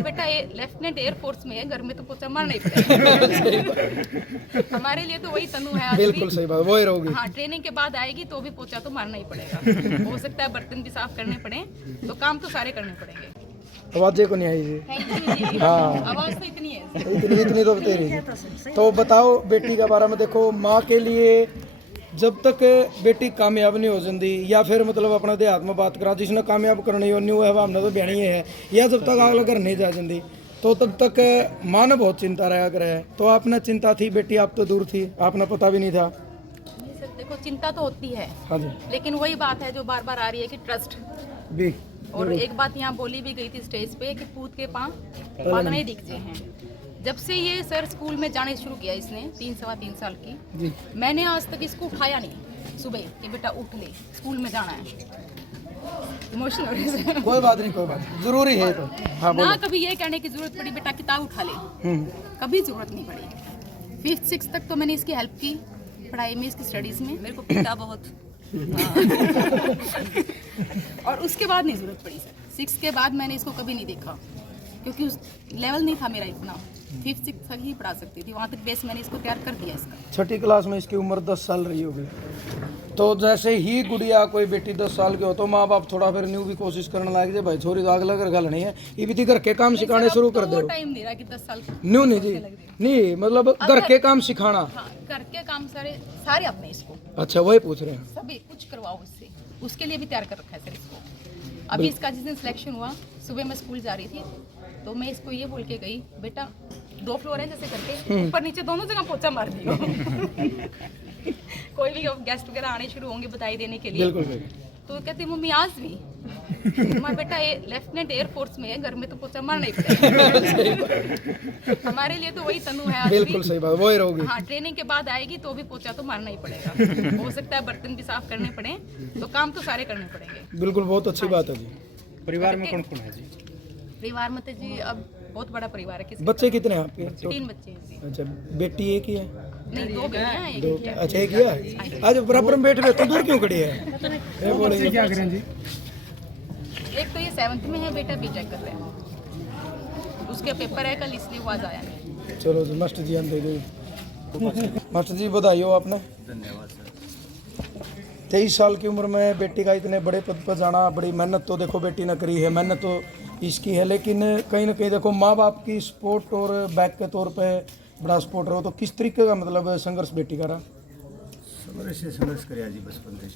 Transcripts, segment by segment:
हमारा बेटा lieutenant air force में है, घर में तो पोछा मारना ही पड़ेगा। हमारे लिए तो वही तनु है। बिल्कुल सही बात, वही रहोगी। हाँ, ट्रेनिंग के बाद आएगी तो भी पोछा तो मारना ही पड़ेगा। हो सकता है बर्तन भी साफ करने पड़े, तो काम तो सारे करने पड़ेंगे। आवाज़ें को नहीं आई जी। थैंक यू जी। हाँ। आवाज़ तो इतनी है। इतनी तो बतेरी जी। तो बताओ बेटी के बारे में। देखो, माँ के लिए जब तक बेटी कामयाब नहीं हो जाती, या फिर मतलब अपना देहात में बात करा, जिसने कामयाब करनी हो न्यू है हमने तो बहनी है, या जब तक अगला घर नहीं जा जाती तो तब तक माँ ने बहुत चिंता रहा करे। तो आपने चिंता थी, बेटी आप तो दूर थी, आपने पता भी नहीं था। नहीं सर, देखो चिंता तो होती है, हाँ जी। लेकिन वही बात है जो बार बार आ रही है कि ट्रस्ट भी और एक बात यहाँ बोली भी गई थी स्टेज पे कि पूत के पाँव नहीं दिखते हैं। जब से ये सर स्कूल में जाने शुरू किया इसने 3-3.25 साल की जी। मैंने आज तक इसको उठाया नहीं सुबह कि बेटा उठ ले स्कूल में जाना है। इमोशनल हो रही है। कोई बात नहीं, कोई बात नहीं, जरूरी है तो। हाँ ना कभी ये कहने की जरूरत पड़ी बेटा किताब उठा ले, कभी जरूरत नहीं पड़ी। 5th-6th तक तो मैंने इसकी हेल्प की पढ़ाई में, इसकी स्टडीज में, मेरे को पिता बहुत और उसके बाद नहीं जरूरत पड़ी सर। 6 के बाद मैंने इसको कभी नहीं देखा क्योंकि उस लेवल नहीं था मेरा इतना। 5th-6 तक ही पढ़ा सकती थी, वहाँ तक बेस मैंने इसको तैयार कर दिया इसका। 6ठी क्लास में इसकी उम्र 10 साल रही होगी। तो जैसे ही गुड़िया कोई बेटी 10 साल की हो तो माँ बाप थोड़ा फिर न्यू भी कोशिश करने लगे जे भाई छोरी आग लग घर नहीं है, ये भी घर के काम सिखाने शुरू कर दो। टाइम नहीं रहा कि 10 साल न्यू नहीं जी, नहीं मतलब घर के काम सिखाना। हाँ, घर के काम सारे अपने इसको। अच्छा, वही पूछ रहे हैं। सभी कुछ करवाओ इससे, उसके लिए भी तैयार कर रखा है सर इसको। अभी इसका जिस दिन सिलेक्शन हुआ, सुबह मैं स्कूल जा रही थी तो मैं इसको ये बोल के गई बेटा 2 फ्लोर है जैसे करके ऊपर नीचे दोनों जगह पोछा मार दियो। कोई भी गेस्ट वगैरह आने शुरू होंगे बधाई देने के लिए। बिल्कुल। तो कहती मम्मी आज भी हमारा बेटा लेफ्टिनेंट एयरफोर्स में है, घर में तो पोछा मारना ही पड़ेगा। हमारे लिए तो वही तनु है। बिल्कुल सही बात, वही रहोगी। हाँ, ट्रेनिंग के बाद आएगी तो भी पोछा तो मारना ही पड़ेगा। हो सकता है बर्तन भी साफ करने पड़े, तो काम तो सारे करने पड़ेंगे। बिल्कुल, बहुत अच्छी बात है जी। परिवार में कौन कौन है जी? परिवार में तो जी अब बहुत बड़ा परिवार है। किसी बच्चे कितने हैं आपके? 3 बच्चे हैं जी। अच्छा, बेटी एक ही है? नहीं, 2 बेटियां हैं, एक दो? बेटा है। अच्छा, एक ही है। आज बराबर में बैठ रहे तो दूर क्यों खड़ी है? ये बोले क्या करें जी? एक तो ये 7th में है, बेटा बीटेक कर रहा है। उसके पेपर है कल, इसलिए वो आज आया नहीं। चलो जी, मास्टर जी हम दे दो। मास्टर जी बधाई हो आपने। धन्यवाद सर। 23 साल की उम्र में बेटी का इतने बड़े पद पर जाना, बड़ी मेहनत तो देखो बेटी ने करी है, मेहनत तो इसकी है, लेकिन कहीं ना कहीं देखो माँ बाप की सपोर्ट और बैक के तौर पे बड़ा सपोर्ट रहो। तो किस तरीके का मतलब संघर्ष बेटी का रहा? संघर्ष कराया जी बचपन से।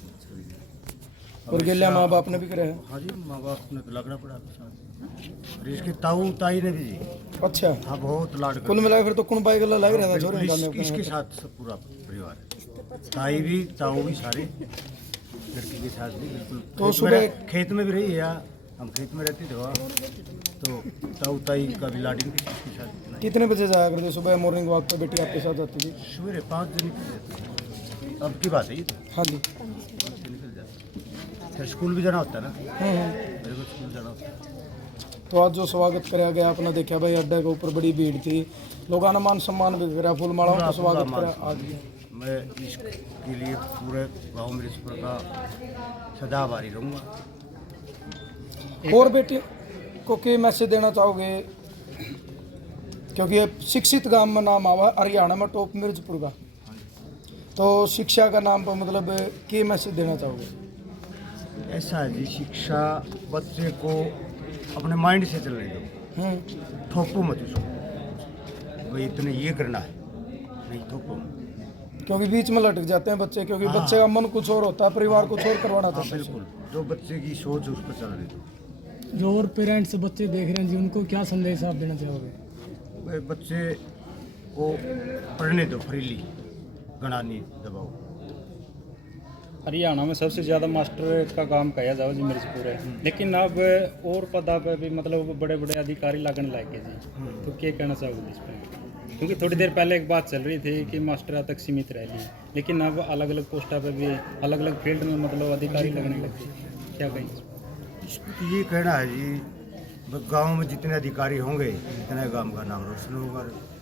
और गिल्ला माँ बाप ने भी करे हैं? हाँ जी, माँ बाप ने तो लगना पड़ा साथ। और इसके ताऊ ताई ने भी जी। अच्छा, हाँ, बहुत लाड कुल मिला फिर तो कौन बाई गला लग रहा था छोरे बिल्कुल इसके साथ सब पूरा परिवार है। ताई भी ताऊ भी सारे लड़की के साथ भी बिल्कुल। तो सुबह खेत में भी रही है, हम खेत में रहते थे वहाँ, तो ताऊ ताई का भी लाडिंग भी इसके साथ इतना ही। कितने बजे जाया करते? सुबह मॉर्निंग वॉक पे बेटी आपके साथ जाती थी? सवेरे 5 बजे निकल जाते। अब की बात है ये तो, हाँ जी। 5 बजे निकल जाते। फिर स्कूल भी जाना होता है ना, मेरे को स्कूल जाना होता है। तो आज जो स्वागत कराया गया आपने देखा भाई, अड्डे के ऊपर बड़ी भीड़ थी, लोगों ने मान सम्मान भी करा, फूल मालाओं का स्वागत करा। आज मैं इसके लिए पूरे गांव मिर्जपुर का सदा आभारी रहूँगा। और बेटी को क्या मैसेज देना चाहोगे, क्योंकि ये शिक्षित गांव में नाम आवा हरियाणा में टॉप मिर्जपुर का, तो शिक्षा का नाम पर मतलब क्या मैसेज देना चाहोगे? ऐसा है जी, शिक्षा बच्चे को अपने माइंड से चलने दो, थोपो मत उसको भाई इतने ये करना है, नहीं थोपो। क्योंकि बीच में लटक जाते हैं बच्चे, क्योंकि बच्चे का मन कुछ और होता है, परिवार कुछ और करवाना हाँ चाहता है। बिल्कुल, जो बच्चे की सोच है उस पर चलने दो। जो और पेरेंट्स बच्चे देख रहे हैं जी, उनको क्या संदेश आप देना चाहोगे? भाई बच्चे को पढ़ने दो फ्रीली, गणा नहीं दबाओ। हरियाणा में सबसे ज़्यादा मास्टर का काम किया जाओ जी मिर्जपुर है, लेकिन अब और पदा पे भी मतलब बड़े बड़े अधिकारी लगने लग गए जी। तो क्या कहना चाहोगे इस पर? क्योंकि थोड़ी देर पहले एक बात चल रही थी कि मास्टर तक सीमित रह ली, लेकिन अब अलग अलग पोस्टा पे भी अलग अलग फील्ड में मतलब अधिकारी लगने लग गए, क्या कहेंगे? इसको तो ये कहना है जी, गांव में जितने अधिकारी होंगे उतने गांव का नाम रोशन होगा।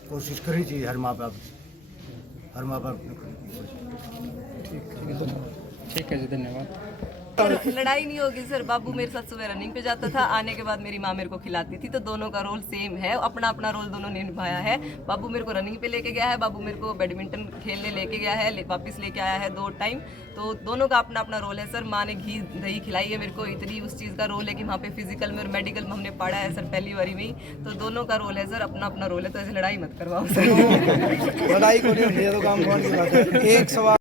कोशिश करनी चाहिए हर माँ बाप ने करनी चाहिए। ठीक है जी, धन्यवाद। लड़ाई नहीं होगी सर। बाबू मेरे साथ सुबह रनिंग पे जाता था, आने के बाद मेरी माँ मेरे को खिलाती थी, तो दोनों का रोल सेम है, अपना अपना रोल दोनों ने निभाया है। बाबू मेरे को रनिंग पे लेके गया है, बाबू मेरे को बैडमिंटन खेलने लेके गया है, वापस लेके आया है 2 टाइम, तो दोनों का अपना अपना रोल है सर। माँ ने घी दही खिलाई है मेरे को, इतनी उस चीज़ का रोल है कि वहाँ पे फिजिकल में और मेडिकल में हमने पढ़ा है सर पहली बारी में ही, तो दोनों का रोल है सर, अपना अपना रोल है, तो ऐसे लड़ाई मत करवाओ सर। लड़ाई को नहीं होती है तो काम कौन की बात है। एक सवाल